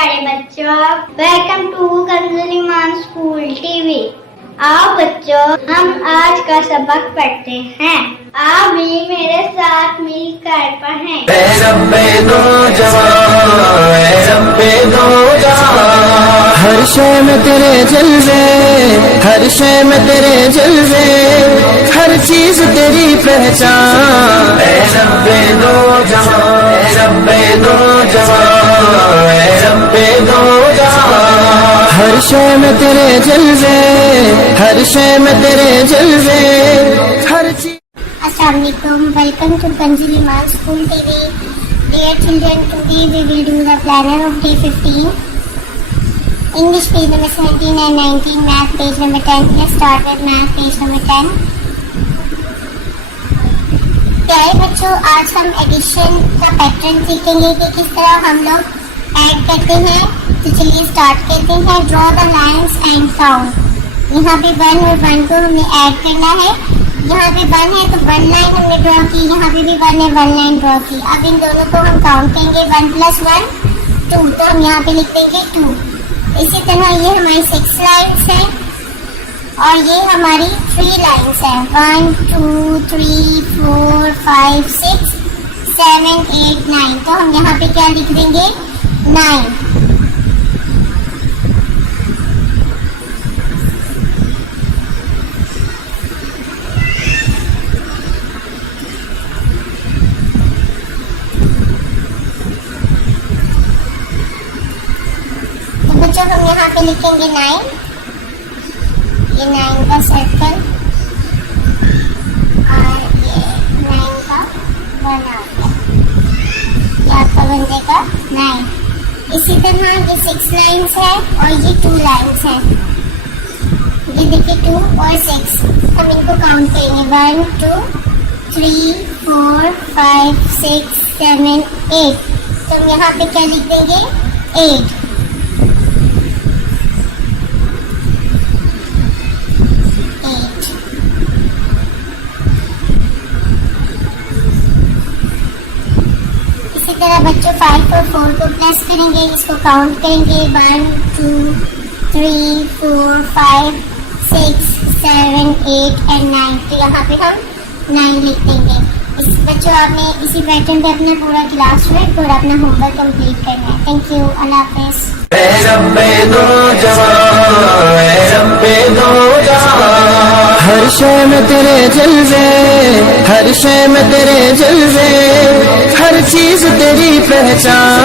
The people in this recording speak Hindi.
प्यारे बच्चों, welcome to Kanzuliman school TV. आओ बच्चों, हम आज का सबक पढ़ते हैं। आप भी मेरे साथ मिलकर पढ़ें। हर शय में तेरे जलवे, हर शय में तेरे जलवे, हर चीज तेरी पहचान। हर शय में तेरे जलवे, हर शय में तेरे जलवे, हर चीज। अस्सलाम वालेकुम, welcome to Kanzuliman school TV. Dear children, today we will do the planner of day 15. English page number 17 and 19, math page number 10. Let's start with math page number 10. प्यारे बच्चों, आज हम एडिशन का पैटर्न सीखेंगे कि किस तरह हम लोग ऐड करते हैं। तो चलिए स्टार्ट करते हैं। Draw the lines and count. यहाँ पे 1 और 1 को हमें ऐड करना है। यहाँ पे 1 है तो 1 लाइन हमने ड्रॉ की, यहाँ पे भी 1 है, 1 लाइन ड्रॉ की। अब इन दोनों को हम काउंट करेंगे। 1 + 1 2, तो हम यहाँ पे लिख देंगे 2। इसी तरह ये हमारी 6 लाइन्स हैं और ये हमारी 3 लाइन्स हैं। 1 2 3 4 5 6 7 8 9, तो हम यहाँ पे क्या लिख देंगे 9। बच्चों हम यहाँ पे लिखेंगे 9, ये 9 का सर्कल और ये 9 का 1 आ गया, ये आपका बन जाएगा 9। इसी तरह ये 6 लाइन्स है और ये 2 लाइन्स है। ये देखिए 2 और 6, हम इनको काउंट करेंगे। 1 2 3 4 5 6 7 8, तो हम यहाँ पे क्या लिख देंगे 8। बच्चों 5 और 4 को प्लस करेंगे, इसको काउंट करेंगे। 1 2 3 4 5 6 7 8 और 9, तो यहाँ पे हम 9 लिख देंगे। इस बच्चों आपने इसी पैटर्न पे अपना पूरा क्लास वर्क और अपना होमवर्क कंप्लीट करना है। थैंक यू, अल्लाह हाफिज़। हर शय में तेरे जलवे, हर शय में तेरे जलवे, हर चीज तेरी पहचान।